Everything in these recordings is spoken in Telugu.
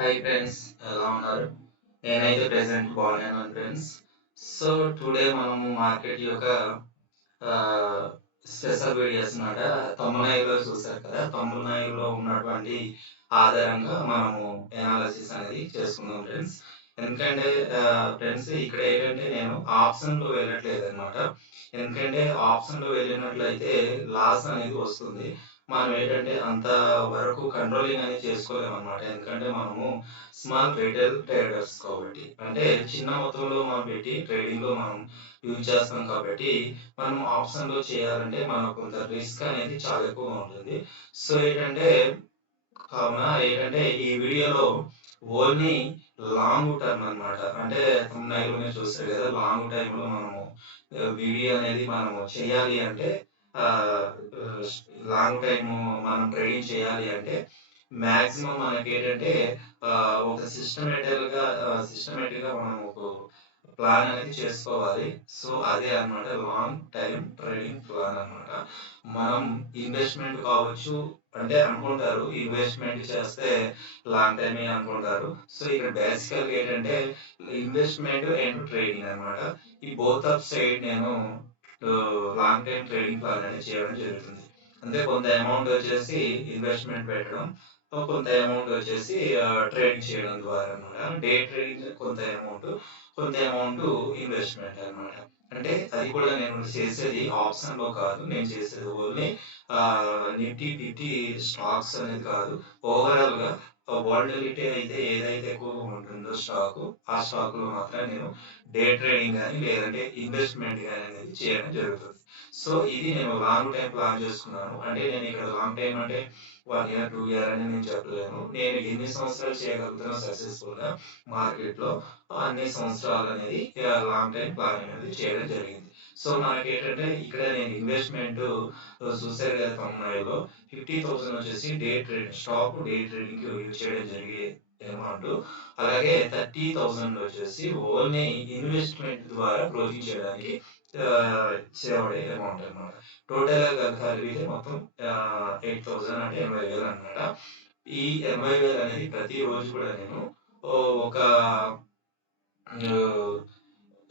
హాయ్ ఫ్రెండ్స్, ఎలా ఉన్నారు? నేనైతే ప్రెసెంట్ బాగున్నాను ఫ్రెండ్స్. సో టుడే మనము మార్కెట్ యొక్క స్పెషల్ వీడియోస్ అన్నమాట. తొంభైలో చూసారు కదా, తొంభైలో ఉన్నటువంటి ఆధారంగా మనము ఎనాలసిస్ అనేది చేసుకుందాం ఫ్రెండ్స్. ఎందుకంటే ఫ్రెండ్స్ ఇక్కడ ఏంటంటే నేను ఆప్షన్లో వెళ్ళట్లేదు అనమాట. ఎందుకంటే ఆప్షన్లో వెళ్ళినట్లయితే లాస్ అనేది వస్తుంది. మనం ఏంటంటే అంత వరకు కంట్రోలింగ్ అనేది చేసుకోలేము అనమాట. ఎందుకంటే మనము స్మాల్ రిటైల్ ట్రేడర్స్ కాబట్టి, అంటే చిన్న మొత్తంలో మనం పెట్టి ట్రేడింగ్లో మనం యూజ్ చేస్తాం కాబట్టి, మనం ఆప్షన్లో చేయాలంటే మనకు కొంత రిస్క్ అనేది చాలా ఎక్కువగా ఉంటుంది. సో ఏంటంటే కావున ఏంటంటే ఈ వీడియోలో ఓన్లీ లాంగ్ టర్మ్ అన్నమాట. అంటే thumbnail మీద చూస్తారు కదా, లాంగ్ టైంలో మనము వీడియో అనేది మనము చేయాలి అంటే ఆహ్, ఆహ్, లాంగ్ టైము మనం ట్రేడింగ్ చేయాలి అంటే మాక్సిమం మనకేంటంటే ఒక సిస్టమేటిక్‌గా మనం ఒక ప్లాన్ అనేది చేసుకోవాలి. సో అదే అన్నమాట లాంగ్ టైమ్ ట్రేడింగ్ ప్లాన్ అన్నమాట. మనం ఇన్వెస్ట్‌మెంట్ కావచ్చు, అంటే అనుకుంటారు ఇన్వెస్ట్‌మెంట్ చేస్తే లాంగ్ టైమే అనుకుంటారు. సో ఇక్కడ బేసికల్‌గా ఏంటంటే ఇన్వెస్ట్‌మెంట్ అండ్ ట్రేడింగ్ అన్నమాట. ఈ బోత్ ఆఫ్ సైడ్ నేను లాంగ్ టైమ్ ట్రేడింగ్ ప్లాన్ అనేది చేయడం జరుగుతుంది. అంటే కొంత అమౌంట్ వచ్చేసి ఇన్వెస్ట్‌మెంట్ పెట్టడం, కొంత అమౌంట్ వచ్చేసి ట్రేడింగ్ చేయడం ద్వారా అన్నమాట. డే ట్రేడింగ్ కొంత అమౌంట్ ఇన్వెస్ట్‌మెంట్ అన్నమాట. అంటే అది కూడా నేను చేసేది ఆప్షన్‌లో కాదు. నేను చేసేది ఓన్లీ నిఫ్టీ, ఫిఫ్టీ స్టాక్స్ అనేది కాదు. ఓవరాల్‌గా వోల్టిలిటీ అయితే ఏదైతే ఎక్కువగా ఉంటుందో స్టాకు, ఆ స్టాక్‌లో మాత్రం నేను డే ట్రేడింగ్ గాని, లేదంటే ఇన్వెస్ట్‌మెంట్ గాని అనేది చేయడం జరుగుతుంది. సో ఇది నేను లాంగ్ టైమ్ ప్లాన్ చేసుకున్నాను. అంటే నేను ఇక్కడ లాంగ్ టైమ్ అంటే 1 ఇయర్, 2 ఇయర్ అని నేను చెప్పలేను. నేను ఎన్ని సంవత్సరాలు చేయగలుగుతానో సక్సెస్‌ఫుల్‌గా మార్కెట్‌లో అన్ని సంవత్సరాలు అనేది లాంగ్ టైమ్ ప్లాన్ అనేది చేయడం జరిగింది. సో మనకేంటంటే ఇక్కడ నేను ఇన్వెస్ట్‌మెంట్ చూసారు కదా తమిళనాడులో 50,000 వచ్చేసి డే ట్రేడింగ్‌కి యూజ్ చేయడం జరిగే అమౌంట్. అలాగే 30,000 వచ్చేసి ఓన్లీ ఇన్వెస్ట్‌మెంట్ ద్వారా గ్రోతింగ్ చేయడానికి సేవడే అమౌంట్ అన్నమాట. టోటల్‌గా కలిపితే మొత్తం 8,000 అంటే 80,000 అన్నమాట. ఈ 80,000 అనేది ప్రతిరోజు కూడా నేను ఒక ఆహ్,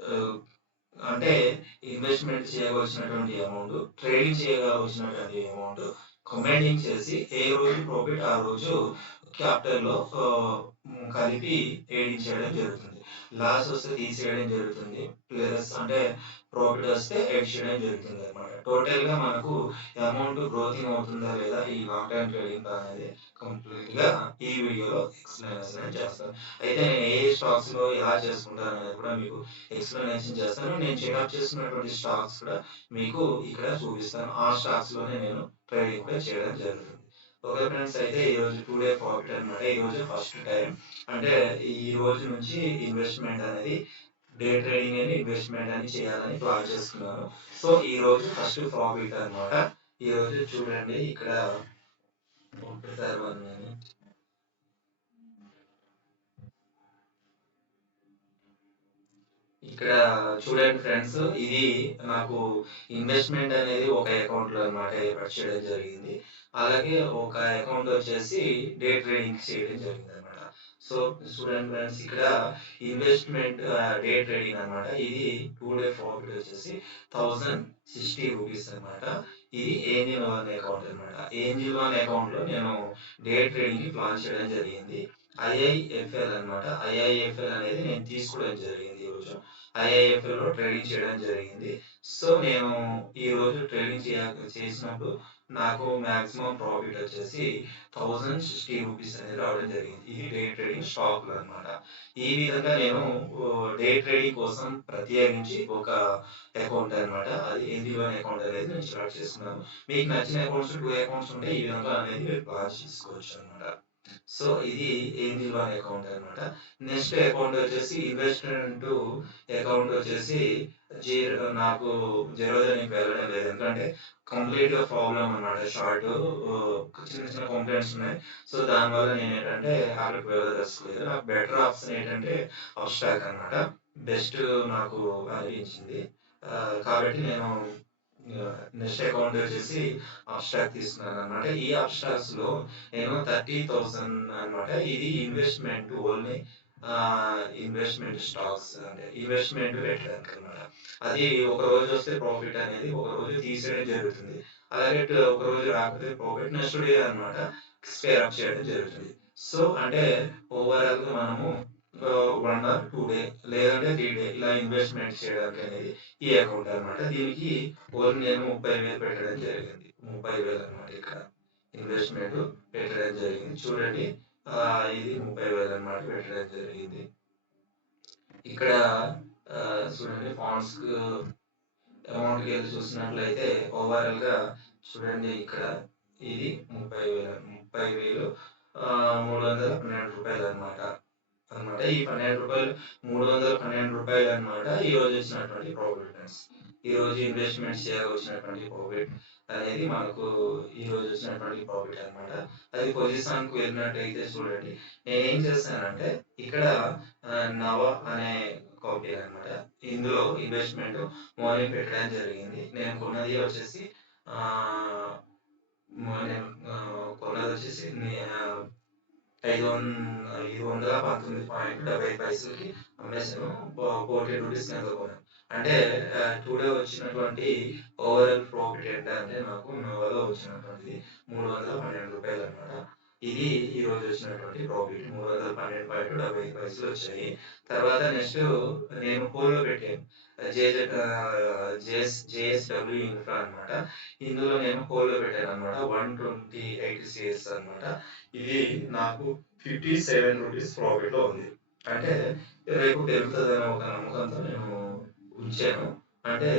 ఆహ్, అంటే ఇన్వెస్ట్‌మెంట్ చేయవలసినటువంటి అమౌంట్, ట్రేడింగ్ చేయవలసినటువంటి అమౌంట్ కంబైనింగ్ చేసి ఏ రోజు ప్రాఫిట్ ఆ రోజు క్యాపిటల్‌లో కలిపి ట్రేడింగ్ చేయడం జరుగుతుంది. లాస్ వస్తే తీసేయడం జరుగుతుంది. ప్లస్ అంటే ప్రాఫిట్ వస్తే యాడ్ చేయడం జరుగుతుందన్నమాట. టోటల్‌గా మనకు అమౌంట్ గ్రోతింగ్ అవుతుందా లేదా ఈ లాంగ్ టర్మ్ ట్రేడింగ్ అనేది కంప్లీట్‌గా ఈ వీడియోలో ఎక్స్‌ప్లనేషన్ అనేది చేస్తాను. అయితే నేను ఏ స్టాక్స్‌లో ఎలా చేసుకుంటాననేది కూడా మీకు ఎక్స్‌ప్లనేషన్ చేస్తాను. నేను చెకప్ చేసుకున్నటువంటి స్టాక్స్ కూడా మీకు ఇక్కడ చూపిస్తాను. ఆ స్టాక్స్‌లోనే నేను ట్రేడింగ్ కూడా చేయడం జరుగుతుంది. ఓకే ఫ్రెండ్స్, అయితే ఈరోజు 2 డే ప్రాఫిట్ అనమాట. ఈరోజు ఫస్ట్ టైం అంటే ఈ రోజు నుంచి ఇన్వెస్ట్‌మెంట్ అనేది డే ట్రేడింగ్ అని ఇన్వెస్ట్‌మెంట్ అని చేయాలని ప్లాన్ చేసుకున్నాను. సో ఈరోజు ఫస్ట్ ప్రాఫిట్ అనమాట. ఈరోజు చూడండి ఇక్కడ ఒకసారి 1 మినిట్. ఇక్కడ చూడండి ఫ్రెండ్స్, ఇది నాకు ఇన్వెస్ట్‌మెంట్ అనేది ఒక అకౌంట్‌లో అన్నమాట ఏర్పాటు చేయడం జరిగింది. అలాగే ఒక అకౌంట్ వచ్చేసి డే ట్రేడింగ్ చేయడం జరిగిందన్నమాట. సో చూడండి ఫ్రెండ్స్, ఇక్కడ ఇన్వెస్ట్‌మెంట్ డే ట్రేడింగ్ అన్నమాట. ఇది 2 డే ప్రాఫిట్ వచ్చేసి రూ. 1,060 అన్నమాట. ఇది ఏంజెల్ వన్ అకౌంట్ అన్నమాట. ఏంజెల్ వన్ అకౌంట్‌లో నేను డే ట్రేడింగ్‌ని ప్లాన్ చేయడం జరిగింది. ఐఐఎఫ్ఎల్ అన్నమాట. ఐఐఎఫ్ఎల్ అనేది నేను తీసుకోవడం జరిగింది ఈరోజు. ఐఐఎఫ్ఎల్‌లో ట్రేడింగ్ చేయడం జరిగింది. సో నేను ఈరోజు ట్రేడింగ్ చేసినప్పుడు నాకు మాక్సిమం ప్రాఫిట్ వచ్చేసి రూ. 1,060 అనేది రావడం జరిగింది. ఇది డే ట్రేడింగ్ స్టాక్‌లో అన్నమాట. ఈ విధంగా నేను డే ట్రేడింగ్ కోసం ప్రత్యేకించి ఒక అకౌంట్ అన్నమాట. అది ఏంజిల్ వన్ అకౌంట్ అనేది నేను స్టార్ట్ చేసుకున్నాను. మీకు నచ్చిన అకౌంట్స్ 2 అకౌంట్స్ ఉంటే ఈ విధంగా అనేది మీరు ప్లాన్ చేసుకోవచ్చు అన్నమాట. సో ఇది ఏంజిల్ వన్ అకౌంట్ అన్నమాట. నెక్స్ట్ అకౌంట్ వచ్చేసి ఇన్వెస్ట్‌మెంట్ అకౌంట్ వచ్చేసి నాకు జీరోదానికి వెళ్ళడం లేదు. ఎందుకంటే కంప్లీట్‌గా ప్రాబ్లమ్ అన్నమాట. చిన్న చిన్న కంప్లెయింట్స్ ఉన్నాయి. సో దానివల్ల నేనేంటంటే అక్కడికి వెళ్ళదలుచుకోలేదు. నాకు బెటర్ ఆప్షన్ ఏంటంటే అప్‌స్టాక్ అన్నమాట. బెస్ట్ నాకు అనిపించింది. కాబట్టి నేను నెక్స్ట్ అకౌంట్ వచ్చేసి అబ్స్ట్రాక్ట్ తీసుకున్నాను అనమాట. ఈ అబ్స్ట్రాక్ట్స్ లో నేను 30,000 అనమాట. ఇది ఇన్వెస్ట్మెంట్ ఓన్లీ, ఇన్వెస్ట్మెంట్ స్టాక్స్ అంటే ఇన్వెస్ట్మెంట్ పెట్టడానికి అనమాట. అది ఒక రోజు వస్తే ప్రాఫిట్ అనేది ఒక రోజు తీసేయడం జరుగుతుంది. అలాగే ఒక రోజు రాకపోతే ప్రాఫిట్ నెక్స్ట్ డే అనమాట స్క్వేర్ అప్ చేయడం జరుగుతుంది. సో అంటే ఓవరాల్ గా మనము 1 or 2 డే లేదంటే 3 డే ఇలా ఇన్వెస్ట్మెంట్ చేయడానికి అనేది ఈ అకౌంట్ అనమాట. దీనికి ఓన్లీ నేను 30,000 పెట్టడం జరిగింది. 30,000 అనమాట. ఇక్కడ ఇన్వెస్ట్మెంట్ పెట్టడం జరిగింది. చూడండి, ఇది 30,000 అనమాట పెట్టడం జరిగింది. ఇక్కడ చూడండి ఫాండ్స్ అమౌంట్ కి వెళ్ళి చూసినట్లయితే ఓవరాల్ గా చూడండి, ఇక్కడ ఇది 30,000 312 అనమాట. ఈ 12 రూపాయలు 312 రూపాయలు అనమాట ఈ రోజు వచ్చినటువంటి ప్రాఫిట్ ఫ్రెండ్స్. ఈ రోజు ఇన్వెస్ట్మెంట్ చేయగా వచ్చినటువంటి ప్రాఫిట్ అనేది మనకు ఈ రోజు వచ్చినటువంటి ప్రాఫిట్ అనమాట. అది పొజిషన్ కు వెళ్ళినట్టయితే చూడండి, నేను ఏం చేస్తానంటే ఇక్కడ నవ అనే కాపీ అనమాట. ఇందులో ఇన్వెస్ట్మెంట్ మార్నింగ్ పెట్టడం జరిగింది. నేను కొన్నది వచ్చేసి ఆ నేను కొన్నది వచ్చేసి 519.75 అమ్మేసాను. 14 రూపీస్ ఎంతో కొన్నాను. అంటే టుడే వచ్చినటువంటి ఓవరాల్ ప్రాఫిట్ ఏంటంటే నాకు నోవాలో వచ్చినటువంటిది 312 రూపాయలు అనమాట. ఇది ఈ రోజు వచ్చినటువంటి ప్రాఫిట్ 312.75 వచ్చాయి. తర్వాత నెక్స్ట్ నేను హోల్లో పెట్టాను జేఎస్డబ్ల్యూ ఇన్ఫ్రా అనమాట. ఇందులో నేను హోల్లో పెట్టాను అనమాట. 128 షేర్స్ అనమాట. ఇది నాకు 57 రూపీస్ ప్రాఫిట్ లో ఉంది. అంటే రేపు పెరుగుతుందని ఒక నమ్మకంతో నేను ఉంచాను. అంటే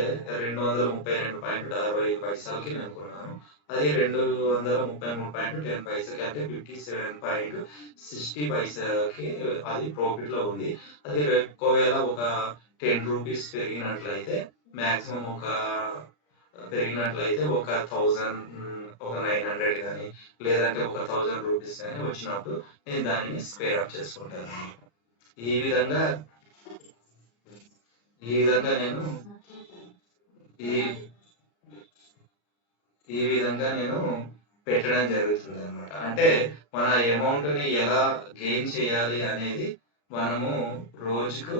232.65 నేను కొన్నాను. అది 233.10 అంటే 57.60 అది ప్రాఫిట్ లో ఉంది. అది ఒకవేళ ఒక 10 రూపీస్ పెరిగినట్లయితే మాక్సిమం ఒక 1000 ఒక 900 కానీ లేదంటే ఒక 1000 రూపీస్ కానీ వచ్చినప్పుడు నేను దానిని స్క్వేర్ అప్ చేసుకుంటాను. ఈ విధంగా నేను ఈ ఈ విధంగా నేను పెట్టడం జరుగుతుంది అనమాట. అంటే మన అమౌంట్ ని ఎలా గెయిన్ చేయాలి అనేది మనము రోజుకు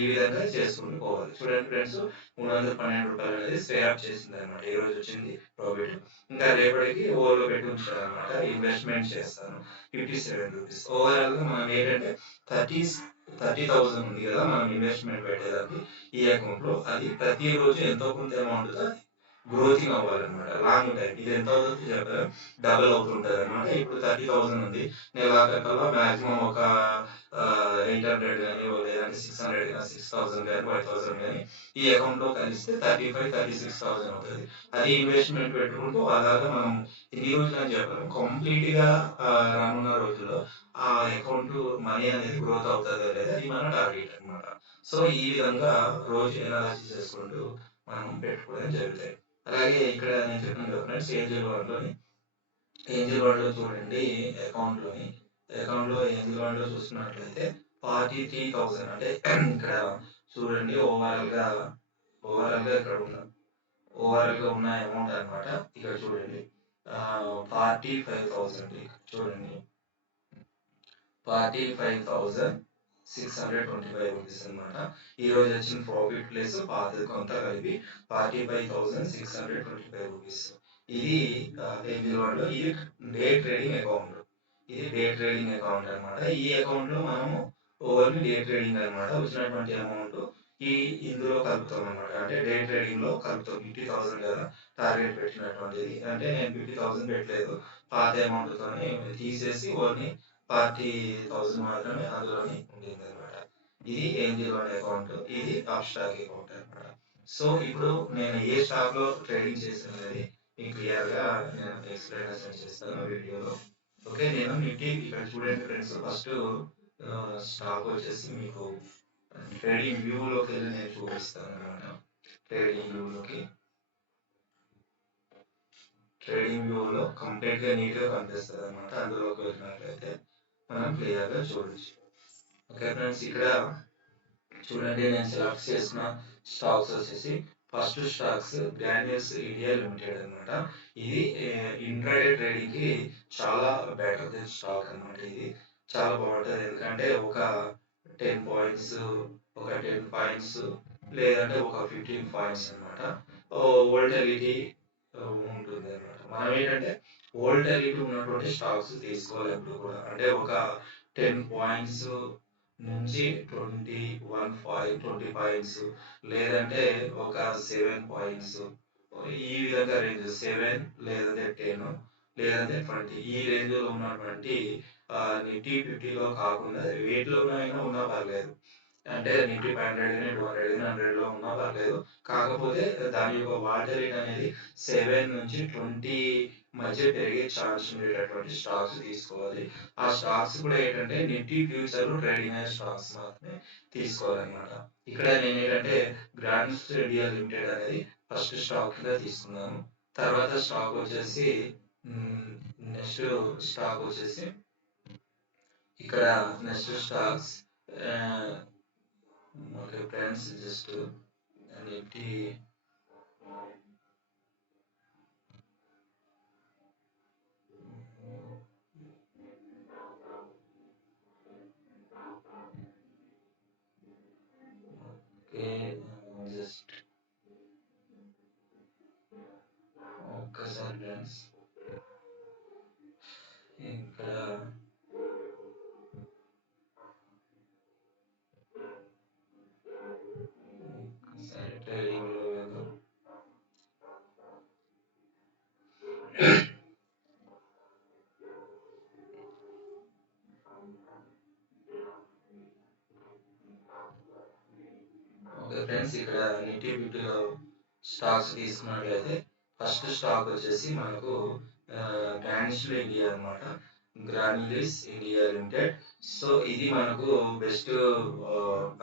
ఈ విధంగా చేసుకుంటూ పోవాలి. చూడండి ఫ్రెండ్స్, 312 రూపాయలు అనేది స్క్వేర్ అప్ చేసింది అనమాట. ఈ రోజు వచ్చింది ప్రాఫిట్. ఇంకా రేపటికి ఓవర్లో పెట్టి ఉంచాను అనమాట. ఇన్వెస్ట్మెంట్ చేస్తాను 57 రూపీస్. ఓవరాల్ గా మనం ఏంటంటే 30,000 ఉంది కదా మనం ఇన్వెస్ట్మెంట్ పెట్టేదానికి ఈ అకౌంట్ లో, అది ప్రతిరోజు ఎంతో కొంత అమౌంట్ గ్రోతింగ్ అవ్వాలన్నమాట. లాంగ్ టైం ఇది ఎంత అవుతుంది డబుల్ అవుతుంటది అనమాట. ఇప్పుడు 30,000 ఉంది, నెలాఖరుకల్లా మాక్సిమం ఒక 800 కానీ లేదంటే 600 కానీ 6,000 కానీ 5,000 కానీ ఈ అకౌంట్ లో కలిస్తే 35,000-36,000 అవుతుంది. అది ఇన్వెస్ట్మెంట్ పెట్టుకుంటూ అలాగా మనం ఎన్ని రోజులు అని చెప్పాలి కంప్లీట్ గా రానున్న రోజుల్లో ఆ అకౌంట్ మనీ అనేది గ్రోత్ అవుతుంది లేదా అది మన టార్గెట్ అనమాట. సో ఈ విధంగా రోజు ఎనాలిసిస్ చేసుకుంటూ మనం పెట్టుకోవడం జరుగుతాయి. అలాగే ఇక్కడ నేను చెప్పాను కదా ఫ్రెండ్స్, ఏంజిల్ వరల్డ్ లో చూడండి అకౌంట్ లో ఏంజిల్ వరల్డ్ లో చూస్తున్నట్లయితే 43,000 అంటే ఇక్కడ చూడండి ఓవరాల్ గా ఇక్కడ ఉన్న అమౌంట్ అనమాట. ఇక్కడ చూడండి 45,000 చూడండి 45,625 రూపీస్ అనమాట. ఈ రోజు వచ్చిన ప్రాఫిట్ ప్లేస్ పాతది కొంత కలిపి 45,625 రూపీస్. ఇది ఏంజిల్ ఇది డే ట్రేడింగ్ అకౌంట్. అనమాట. ఈ అకౌంట్ లో మనము ఓన్లీ డే ట్రేడింగ్ అనమాట. వచ్చినటువంటి అమౌంట్ ఇందులో కలుపుతాం అనమాట. అంటే డే ట్రేడింగ్ లో కలుపుతాం. 50,000 కదా టార్గెట్ పెట్టినటువంటిది. అంటే నేను 50,000 పెట్టలేదు, పాత అమౌంట్ తోనే తీసేసి ఓన్లీ 40,000 మాత్రమే అందులోని ఉండింది అనమాట. ఇది ఏంజిల్ వన్ అకౌంట్, ఇది టాప్ స్టాక్ అకౌంట్ అనమాట. సో ఇప్పుడు నేను ఏ స్టాక్ లో ట్రేడింగ్ చేస్తున్నది మీకు క్లియర్ గా నేను ఎక్స్ప్లెనేషన్ చేస్తాను వీడియోలో. ఓకే, నేను నిఫ్టీ ఇక్కడ చూడండి ఫ్రెండ్స్, ఫస్ట్ స్టాక్ వచ్చేసి మీకు ట్రేడింగ్ వ్యూ లోకి వెళ్ళి నేను చూపిస్తాను అనమాట. ట్రేడింగ్ వ్యూ లో కంప్లీట్ గా నీట్ గా కనిపిస్తుంది అనమాట. అందులోకి వెళ్ళినట్లయితే మనం క్లియర్ గా చూడొచ్చు. ఓకే ఫ్రెండ్స్, ఇక్కడ చూడండి నేను సెలెక్ట్ చేసిన స్టాక్స్ వచ్చేసి first stocks granules India limited అనమాట. ఇది ఇంట్రాడే ట్రేడింగ్‌కి చాలా బెటర్ దెన్ స్టాక్ అనమాట. ఇది చాలా బావుంటది. ఎందుకంటే ఒక 10 పాయింట్స్, ఒక 10 పాయింట్స్ లేదంటే ఒక 15 పాయింట్స్ అనమాట. వోల్టాలిటీ ఉంటుందనమాట. మనమేంటంటే వోల్టాలిటీ ఉన్నటువంటి స్టాక్స్ తీసుకోవాలి ఎప్పుడు కూడా. అంటే ఒక 10 పాయింట్స్ నుంచి 20 పాయింట్స్ లేదంటే ఒక 7 పాయింట్స్ ఈ విధంగా రేంజ్ 7 లేదంటే 10 లేదంటే 20 ఈ రేంజ్‌లో ఉన్నటువంటి నిఫ్టీ 50లో కాకుండా వేటిలోనైనా అయినా ఉన్నా పర్లేదు. అంటే నిఫ్టీ 500 గాని, 200 గాని, 100లో ఉన్నా పర్లేదు. కాకపోతే దాని యొక్క వాలటిలిటీ అనేది 7 నుంచి 20 మధ్య పెరిగే ఛాన్స్ ఉండేటటువంటి స్టాక్స్ తీసుకోవాలి. ఆ స్టాక్స్ కూడా ఏంటంటే నిఫ్టీ ఫ్యూచర్‌లో ట్రేడింగ్ అయ్యే స్టాక్స్ మాత్రమే తీసుకోవాలన్నమాట. ఇక్కడ నేనేంటంటే గ్రాండ్స్ ఇండియా లిమిటెడ్ అనేది ఫస్ట్ స్టాక్ కింద తీసుకున్నాను. తర్వాత స్టాక్ వచ్చేసి హ్మ్, నెక్స్ట్ స్టాక్ వచ్చేసి ఇక్కడ నెక్స్ట్ స్టాక్స్ ఆహ్, okay friends just Nifty okay just ఒక్కసారి ఫ్రెండ్స్ ఇక్కడ ఒక్కసారి ట్రేడింగ్‌లో వెళ్దాం. ఓకే ఫ్రెండ్స్ ఇక్కడ నిఫ్టీ 50లో స్టాక్స్ తీసుకున్నట్లయితే ఫస్ట్ స్టాక్ వచ్చేసి మనకు గ్రాన్యూల్స్ ఇండియా అనమాట. Granules India limited. సో ఇది మనకు బెస్ట్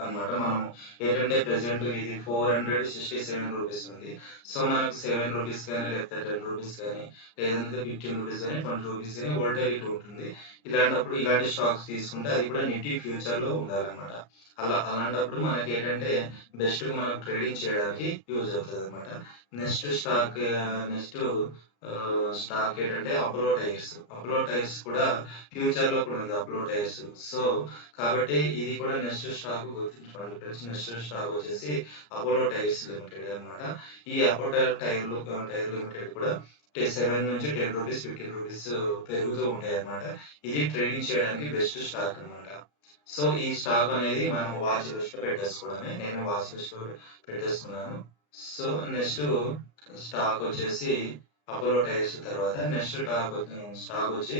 అనమాట. మనం ఏంటంటే ప్రెజెంట్ ఇది 467 రూపీస్ ఉంది. సో మనకు 7 రూపీస్ కానీ లేకపోతే 10 రూపీస్ కానీ లేదంటే 15 రూపీస్ కానీ 20 రూపీస్ కానీ వోల్టాలిటీ ఉంటుంది. ఇలాంటప్పుడు ఇలాంటి స్టాక్స్ తీసుకుంటే అది కూడా నిఫ్టీ ఫ్యూచర్‌లో ఉండాలన్నమాట. అలాంటప్పుడు మనకేంటంటే బెస్ట్ మనం ట్రేడింగ్ చేయడానికి యూజ్ అవుతదనమాట. నెక్స్ట్ స్టాక్ స్టాక్ ఏంటంటే అపోలో టైర్స్. అపోలో టైర్స్ కూడా ఫ్యూచర్‌లో కూడా ఉంది అపోలో టైర్స్. సో, కాబట్టి ఇది కూడా నెక్స్ట్ స్టాక్ గుర్తుంచుకోండి ఫ్రెండ్స్. నెక్స్ట్ స్టాక్ వచ్చేసి అపోలో టైర్స్ లిమిటెడ్ అనమాట. ఈ అపోలో టైర్ లిమిటెడ్ కూడా 7 నుంచి 10 రూపీస్, 15 రూపీస్ పెరుగుతూ ఉంటాయన్నమాట. ఇది ట్రేడింగ్ చేయడానికి బెస్ట్ స్టాక్ అనమాట. సో, ఈ స్టాక్ అనేది మనం వాచ్ లిస్ట్‌లో పెట్టేసుకోవడమే. నేను వాచ్ లిస్ట్‌లో పెట్టేసుకున్నాను. సో, నెక్స్ట్ స్టాక్ వచ్చేసి అపోలో టైర్స్ తర్వాత నెక్స్ట్ స్టాక్ వచ్చి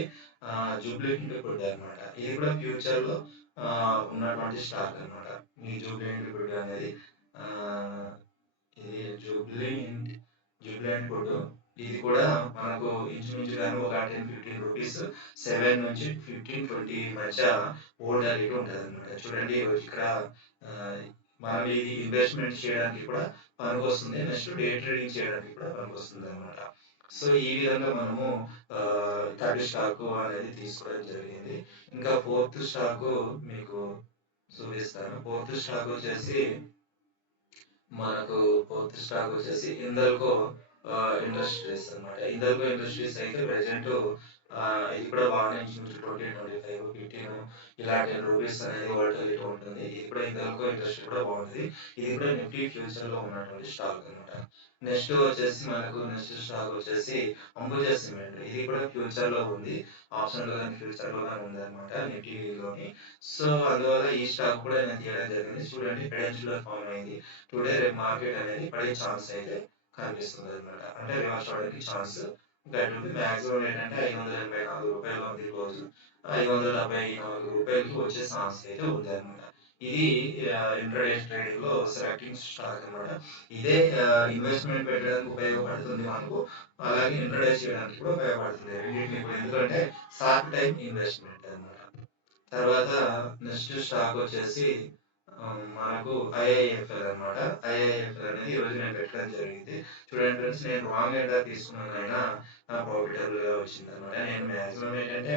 జూబ్లీంట్ ఫుడ్ అనమాట. ఇది కూడా ఫ్యూచర్‌లో ఉన్నటువంటి స్టాక్ అనమాట. ఈ జూబ్లీంట్ ఫుడ్ అనేది ఆహ్, ఇది జూబ్లీంట్ ఫుడ్ ఇది కూడా మనకు ఇంచుమించుగాను ఒక 10, 15 రూపీస్ 7 నుంచి 15, 20 మధ్య వోల్టాలిటీ ఉంటదనమాట. చూడండి ఇక్కడ ఆహ్, మనం ఇది ఇన్వెస్ట్‌మెంట్ చేయడానికి కూడా పనికొస్తుంది. నెక్స్ట్ డే ట్రేడింగ్ చేయడానికి కూడా పనికొస్తుందనమాట. సో, ఈ విధంగా మనము థర్డ్ స్టాకు అనేది తీసుకోవడం జరిగింది. ఇంకా ఫోర్త్ స్టాకు మీకు చూపిస్తాను. ఫోర్త్ స్టాక్ వచ్చేసి మనకు ఫోర్త్ స్టాక్ వచ్చేసి హిందాల్కో ఇండస్ట్రీస్ అనమాట. హిందాల్కో ఇండస్ట్రీస్ అయితే ప్రెజెంట్ ఇది కూడా బాగానే ఇంచుమించు 20, 25, 15 ఇలా 10 రూపీస్ అనేది వోల్టాలిటీ ఉంటుంది. ఇది కూడా హిందాల్కో ఇండస్ట్రీ కూడా బాగుంది. ఇది కూడా నిఫ్టీ ఫ్యూచర్‌లో ఉన్నటువంటి స్టాక్ అనమాట. నెక్స్ట్ వచ్చేసి మనకు నెక్స్ట్ స్టాక్ వచ్చేసి అంబుజా సిమెంట్. ఇది కూడా ఫ్యూచర్‌లో ఉంది. ఆప్షన్‌లో గాని ఫ్యూచర్‌లో గాని ఉందన్నమాట నిఫ్టీలోని. సో, అందువల్ల ఈ స్టాక్ కూడా నేను తీయడం జరిగింది. చూడండి పెడెన్షియల్ ఫార్మ్ అయింది. టుడే రేపు మార్కెట్ అనేది పడే ఛాన్స్ అయితే కనిపిస్తుందనమాట. అంటే రివర్స్ అవ్వడానికి ఛాన్స్ ఉంటుంది. మాక్సిమం ఏంటంటే రూ. 584 ఉంది ఈరోజు. రూ. 574కి వచ్చే ఛాన్స్ అయితే ఉందనమాట. ఇది ఇంట్రాడే ట్రేడింగ్‌లో సెలెక్టింగ్ స్టాక్ అనమాట. ఇదే ఇన్వెస్ట్‌మెంట్ పెట్టడానికి ఉపయోగపడుతుంది మనకు. అలాగే ఇంట్రాడే చేయడానికి కూడా ఉపయోగపడుతుంది. రెండిటిని కూడా ఎందుకంటే షార్ట్ టైమ్ ఇన్వెస్ట్‌మెంట్ అనమాట. తర్వాత నెక్స్ట్ స్టాక్ వచ్చేసి మనకు ఐఐఎఫ్ఎల్ అనమాట. ఐఐఎఫ్ఎల్ అనేది ఈరోజు నేను పెట్టడం జరిగింది. చూడండి ఫ్రెండ్స్ నేను రాంగ్ ఎంటర్ తీసుకున్నాను అయినా ప్రాఫిటబుల్గా వచ్చిందనమాట. నేను మ్యాక్సిమం ఏంటంటే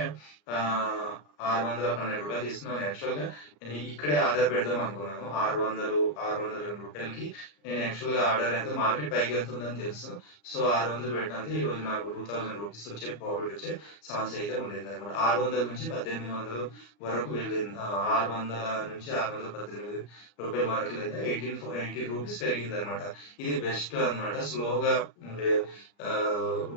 600, 100 తీసుకున్నాను. యాక్చువల్గా నేను ఇక్కడే ఆర్డర్ పెడదాం అనుకున్నాను. 600, 602 రూపాయలకి నేను యాక్చువల్గా ఆర్డర్ అయితే మార్కెట్ పైకి వెళ్తుందని తెలుసు. సో 600 పెట్టినందుకు ఈరోజు నాకు 2000 రూపీస్ వచ్చే ప్రాఫిట్ వచ్చే ఛాన్స్ అయితే ఉండేది అనమాట. 600 నుంచి 1800 వరకు వెళ్ళింది. 600 నుంచి 618 రూపాయల వరకు అయితే 18 రూపీస్ పెరిగింది అనమాట. ఇది బెస్ట్ అనమాట. స్లోగా ఉండే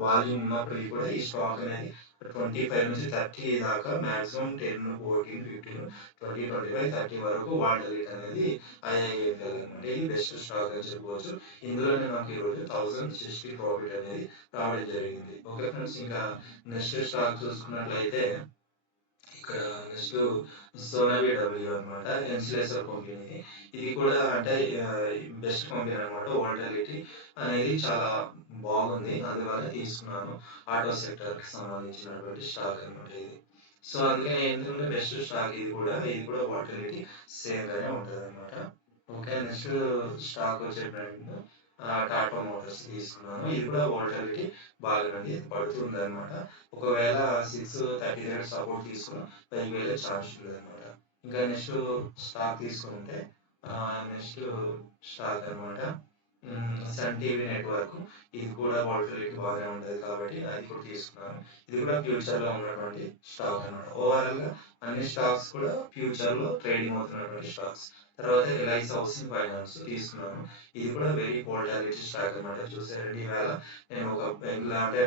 వాల్యూమ్ ఉన్నప్పటికీ కూడా ఈ స్టాక్ అనేది 25 నుంచి 30 దాకా మాక్సిమం 10, 14, 15, 20, 25, 30 వరకు వాడగలిగి అనేది అయ్యగలనమాట. ఇది బెస్ట్ స్టాక్ అని చెప్పుకోవచ్చు. ఇందులోనే నాకు ఈరోజు 1060 ప్రాఫిట్ అనేది రావడం జరిగింది. ఓకే ఫ్రెండ్స్, ఇంకా నెక్స్ట్ స్టాక్ చూసుకున్నట్లయితే ఇక్కడ నెక్స్ట్ సోనాలి డబ్ల్యూ అనమాట. ఎన్సిలేసర్ కంపెనీ. ఇది కూడా అంటే బెస్ట్ కంపెనీ అనమాట. వాల్టాలిటీ అనేది చాలా బాగుంది, అందువల్ల తీసుకున్నాను. ఆటో సెక్టర్కి సంబంధించినటువంటి స్టాక్ అనమాట ఇది. సో అందుకని ఎందుకంటే బెస్ట్ స్టాక్ ఇది కూడా వాల్టాలిటీ సేమ్ గానే ఉంటుంది అనమాట. ఓకే, నెక్స్ట్ స్టాక్ వచ్చేటప్పుడు టాటా మోటార్స్ తీసుకున్నాను. ఇది కూడా వాల్టాలిటీ బాగానే పడుతుంది అనమాట. ఒకవేళ 630 దగ్గర సపోర్ట్ తీసుకుని పైకి వెళ్ళే ఛాన్స్ ఉంటుంది అనమాట. ఇంకా నెక్స్ట్ స్టాక్ తీసుకుంటే నెక్స్ట్ స్టాక్ అనమాట సన్ టీవీ నెట్వర్క్. ఇది కూడా వాల్టాలిటీ బాగానే ఉంటుంది కాబట్టి అది కూడా తీసుకున్నాను. ఇది కూడా ఫ్యూచర్లో ఉన్నటువంటి స్టాక్ అనమాట. ఓవరాల్గా అన్ని స్టాక్స్ కూడా ఫ్యూచర్లో ట్రేడింగ్ అవుతున్నటువంటి స్టాక్స్. తర్వాత రిలయన్స్ హౌసింగ్ ఫైనాన్స్ తీసుకున్నాను. ఇది కూడా వెరీ వాల్టాలిటీ స్టాక్ అనమాట. చూసారండి, ఈవేళ నేను ఒక బెంగ్లా అంటే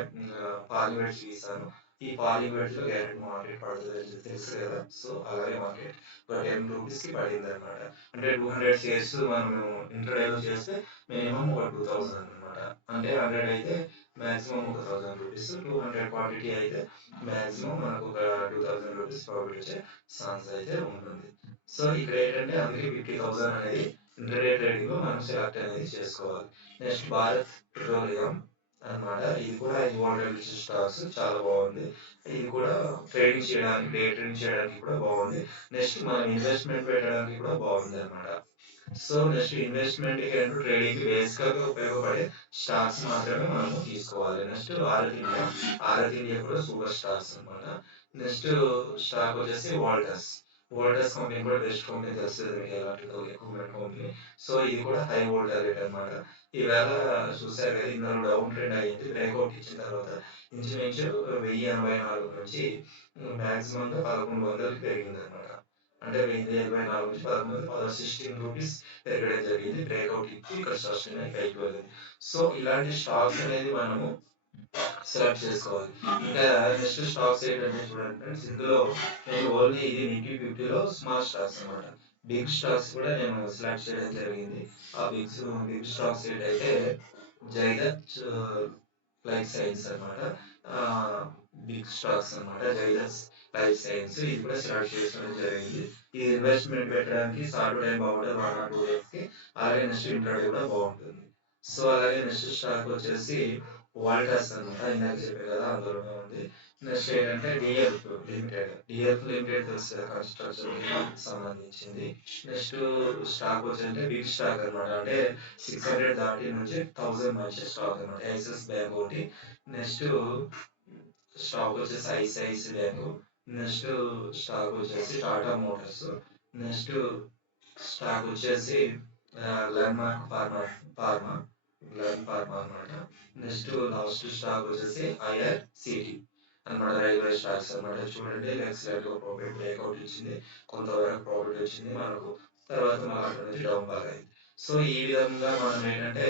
పార్లిమెంట్స్ గీసాను. ఈ పార్లిమెంట్స్ లో గ్యారెంటీ మార్కెట్ పడుతుంది అని తెలుసు కదా. సో అలాగే మార్కెట్ ఒక 10 రూపీస్కి పడింది అనమాట. అంటే 200 షేర్స్ మనం ఇంట్రాడేలో చేస్తే మినిమం ఒక 2000 అనమాట. అంటే 100 అయితే మాక్సిమం ఒక 1000 రూపీస్, 200 క్వాంటిటీ అయితే మాక్సిమం మనకు ఒక 2000 రూపీస్ ప్రాఫిట్ వచ్చే ఛాన్స్ అయితే ఉంటుంది. సో ఇక్కడ ఏంటంటే అందుకే 50,000 అనేది ఇంటర్డే ట్రేడింగ్ లో మనం సెలెక్ట్ అనేది చేసుకోవాలి. నెక్స్ట్ భారత్ పెట్రోలియం అనమాట. ఇది కూడా వాల్టాలిటీ స్టాక్స్ చాలా బాగుంది. ఇది కూడా ట్రేడింగ్ చేయడానికి, డే ట్రేడింగ్ చేయడానికి కూడా బాగుంది. నెక్స్ట్ మనం ఇన్వెస్ట్మెంట్ పెట్టడానికి కూడా బాగుంది అనమాట. So next investment and trading basic గా ఉపయోగపడే స్టాక్స్ మాత్రమే మనము తీసుకోవాలి. నెక్స్ట్ భారత్ ఇండియా కూడా సూపర్ స్టాక్స్ అనమాట. నెక్స్ట్ స్టాక్ వచ్చేసి వోల్టాస్ కంపెనీ కూడా బెస్ట్ కంపెనీ, తెలుస్తుంది మీకు, ఎలక్ట్రికల్ ఎక్విప్మెంట్ కంపెనీ. సో ఇది కూడా హై వోల్టాలిటీ అనమాట. ఈవేళ చూసారు కదా, ఇందులో డౌన్ ట్రెండ్ అయ్యింది. బ్రేక్అవుట్ ఇచ్చిన తర్వాత ఇంచుమించు 1084 నుంచి మాక్సిమం గా 1100కి పెరిగింది అనమాట. అంటే 1084 నుంచి 16 రూపీస్ పెరగడం జరిగింది. బ్రేక్అవుట్ ఇచ్చి ఇక్కడ సస్టైన్ అయి పైకి వెళ్ళింది. సో ఇలాంటి స్టాక్స్ అనేది మనము సెలెక్ట్ చేసుకోవాలి. ఇంకా నెక్స్ట్ స్టాక్స్ ఏంటంటే చూడండి ఫ్రెండ్స్, ఇందులో నేను ఓన్లీ ఇది నిఫ్టీ 50లో స్మాల్ స్టాక్స్ అనమాట. బిగ్ స్టాక్స్ కూడా నేను సెలెక్ట్ చేయడం జరిగింది. ఆ బిగ్ స్టాక్స్ ఏంటంటే జైదత్ లైఫ్ సైన్స్ అనమాట. బిగ్ స్టాక్స్ అనమాట. జైదత్ లైఫ్ సైన్స్ ఇది కూడా సెలెక్ట్ చేసుకోవడం జరిగింది. ఇది ఇన్వెస్ట్మెంట్ పెట్టడానికి షార్ట్ టైం బాగుంటుంది, 1 or 2 days కి. అలాగే నెక్స్ట్ ఇంట్రాడే కూడా బాగుంటుంది. సో అలాగే నెక్స్ట్ స్టాక్ వచ్చేసి వాల్టాస్ అనమాట. ఇందాక చెప్పే కదా, అందులోనే ఉంది. నెక్స్ట్ ఏంటంటే డిఎల్ఫ్ లిమిటెడ్ తెలుసు కదా, కన్స్ట్రక్షన్ సంబంధించింది. నెక్స్ట్ స్టాక్ వచ్చి బిగ్ స్టాక్ అనమాట. అంటే 600 దాటి నుంచి 1000 మధ్య స్టాక్ అనమాట. యాక్సిస్ బ్యాంక్ ఒకటి. నెక్స్ట్ స్టాక్ వచ్చేసి ఐసిఐసి బ్యాంక్. నెక్స్ట్ స్టాక్ వచ్చేసి టాటా మోటార్స్. నెక్స్ట్ స్టాక్ వచ్చేసి ల్యాండ్మార్క్ ఫార్మా అనమాట. నెక్స్ట్ లాస్ట్ స్టాక్ వచ్చేసి ఐఆర్సిటి అనమాట. రైల్వే స్టాక్స్ అనమాట. చూడండి, ఎక్సలెంట్ గా ప్రాఫిట్ బ్రేక్అవుట్ ఇచ్చింది, కొంతవరకు ప్రాఫిట్ వచ్చింది మనకు. తర్వాత మార్కెట్ నుంచి డౌన్ బాగా అయింది. సో ఈ విధంగా మనం ఏంటంటే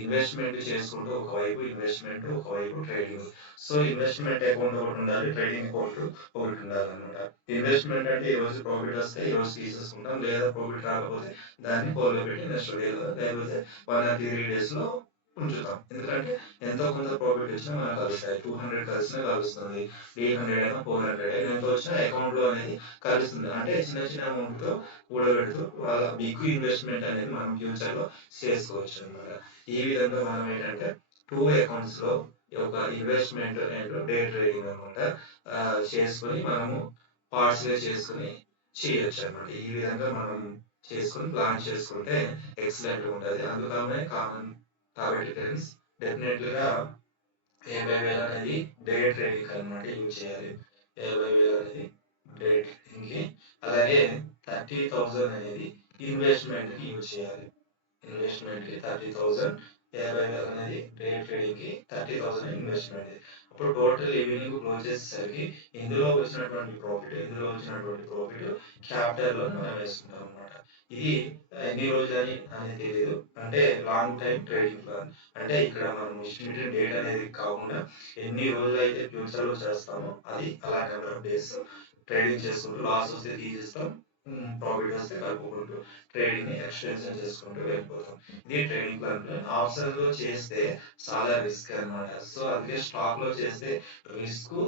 ఇన్వెస్ట్మెంట్ చేసుకుంటూ ఒకవైపు ఇన్వెస్ట్మెంట్, ఒకవైపు ట్రేడింగ్. సో ఇన్వెస్ట్మెంట్ అకౌంట్ ఒకటి ఉండాలి, ట్రేడింగ్ అకౌంట్ ఒకటి ఉండాలి అనమాట. ఇన్వెస్ట్మెంట్ అంటే ఈ రోజు ప్రాఫిట్ వస్తే ఈ రోజు తీసేసుకుంటాం, లేదా ప్రాఫిట్ రాకపోతే దాన్ని హోల్డ్ పెట్టి నెక్స్ట్ డేలో, లేకపోతే 1 or 3 days లో ఉంచుతాం. ఎందుకంటే ఎంతో కొంత ప్రాఫిట్ వచ్చినా మనకు కలుస్తాయి. 200 కలిసినా కలుస్తుంది, 300 అయినా 400 అయినా ఎంత వచ్చినా అకౌంట్ లో అనేది కలుస్తుంది. అంటే చిన్న చిన్న అమౌంట్ తో కూడబెడుతూ వాళ్ళ బిగ్ ఇన్వెస్ట్మెంట్ అనేది మనం ఫ్యూచర్ లో చేసుకోవచ్చు అనమాట. ఈ విధంగా మనం ఏంటంటే 2 అకౌంట్స్ లో ఒక ఇన్వెస్ట్మెంట్ అండ్ డే ట్రేడింగ్ అనమాట చేసుకొని మనము పార్టిసిపేట్ చేసుకుని చేయొచ్చు అనమాట. ఈ విధంగా మనం చేసుకుని ప్లాన్ చేసుకుంటే ఎక్సలెంట్ ఉంటుంది. అందుకనే కాబట్టి ఫ్రెండ్స్, డెఫినెట్లీగా 50,000 అనేది డే ట్రేడింగ్ అనమాట యూజ్ చేయాలి. 50,000 అనేది డే ట్రేడింగ్‌కి, అలాగే 30,000 అనేది ఇన్వెస్ట్‌మెంట్‌కి యూజ్ చేయాలి. ఇన్వెస్ట్‌మెంట్‌కి 30,000, 50,000 అనేది డే ట్రేడింగ్‌కి, 30,000 ఇన్వెస్ట్‌మెంట్‌కి. అప్పుడు టోటల్ ఈవినింగ్ క్లోజ్ చేసేసరికి ఇందులో వచ్చినటువంటి ప్రాఫిట్ క్యాపిటల్‌లో మనం వేసుకుంటాం అన్నమాట. ఇది ఎన్ని రోజులని అనేది తెలీదు. అంటే లాంగ్ టైమ్ ట్రేడింగ్ ప్లాన్. అంటే ఇక్కడ మనం ఇస్టిమేటెడ్ డేట్ అనేది కాకుండా ఎన్ని రోజులైతే ఫ్యూచర్‌లో చేస్తామో అది అలా నెంబర్ ఆఫ్ డేస్ ట్రేడింగ్ చేసుకుంటూ లాస్ వస్తే తీసేస్తాం. ప్రాఫిట్ వస్తే కలుపుకుంటూ ట్రేడింగ్‌ని ఎక్స్టెన్షన్ చేసుకుంటూ వెళ్ళిపోతాం. ఇది ట్రేడింగ్ ప్లాన్. ఆప్షన్‌లో చేస్తే చాలా రిస్క్ అన్నమాట. సో, అందుకే స్టాక్‌లో చేస్తే రిస్కు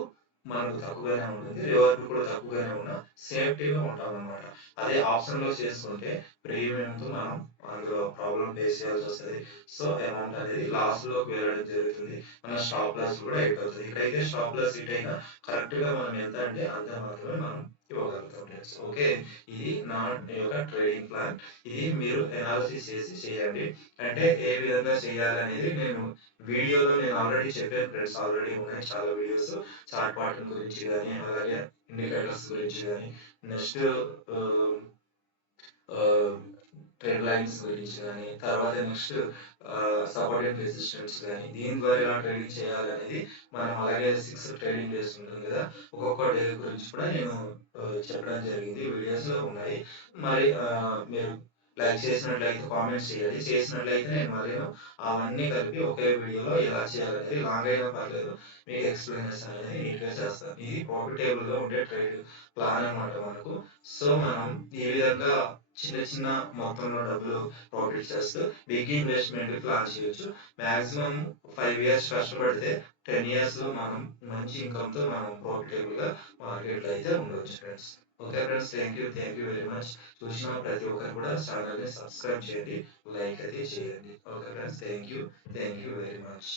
మనకు తక్కువగానే ఉంటుంది. రివార్డ్ కూడా తక్కువగానే ఉన్నా సేఫ్టీగా ఉంటామన్నమాట. అదే ఆప్షన్‌లో చేసుకుంటే ప్రీమియంతో మనం అందులో ప్రాబ్లమ్ ఫేస్ చేయాల్సొస్తది. సో, అమౌంట్ అనేది లాస్‌లోకి వెళ్ళడం జరుగుతుంది. మన స్టాప్ లాస్ కూడా హిట్ అవుతది. ఇక్కడైతే స్టాప్ లాస్ హిట్ అయినా కరెక్ట్‌గా మనం ఎంత అంటే అంత మాత్రమే మనం ఇవ్వగలుగుతాం ఫ్రెండ్స్. ఓకే. ఇది నా యొక్క ట్రేడింగ్ ప్లాన్. ఇది మీరు అనాలిసిస్ చేసి చేయండి. అంటే ఏ విధంగా చేయాలనేది నేను ఆల్రెడీ చెప్పాను ఫ్రెండ్స్. ఆల్రెడీ ఉన్నాయి చాలా వీడియోస్. చార్ట్ పాటర్న్ గురించి గాని, అలాగే ఇండికేటర్స్ గురించి గాని, నెక్స్ట్ ఆహ్, ఆహ్, ట్రెండ్ లైన్స్ గురించి గాని, తర్వాత నెక్స్ట్ సపోర్ట్ అండ్ రెసిస్టెన్స్ గాని, దీని ద్వారా ఎలా ట్రేడింగ్ చేయాలనేది మనం అలాగే 6 ట్రేడింగ్ డేస్ ఉంటుంది కదా! ఒక్కొక్క డే గురించి కూడా నేను చెప్పడం జరిగింది. వీడియోస్‌లో ఉన్నాయి. మరి మీరు లైక్ చేసినట్లయితే కామెంట్స్ చేయండి. చేసినట్లయితే నేను మళ్ళీను అవన్నీ కలిపి ఒకే వీడియోలో ఎలా చేయాలనేది లాంగ్ అయినా పర్లేదు మీకు ఎక్స్‌ప్లనేషన్ అనేది నీట్‌గా చేస్తాను. ఇది ప్రాఫిటబుల్‌గా ఉండే ట్రేడ్ ప్లాన్ అన్నమాట మనకు. సో, మనం ఈ విధంగా చిన్న చిన్న మొత్తంలో డబ్బులు ప్రాఫిట్ చేస్తూ బిగ్ ఇన్వెస్ట్‌మెంట్ ప్లాన్ చేయొచ్చు. మాక్సిమం 5 ఇయర్స్ కష్టపడితే 10 ఇయర్స్‌లో మనం మంచి ఇన్‌కమ్‌తో మనం ప్రాఫిటబుల్‌గా మార్కెట్‌లో అయితే ఉండొచ్చు friends. Okay friends. Thank you very much. చూసిన ప్రతి ఒక్కరు కూడా ఛానెల్‌ని సబ్స్క్రైబ్ చేయండి. లైక్ అయితే చేయండి. Okay friends. Thank you very much.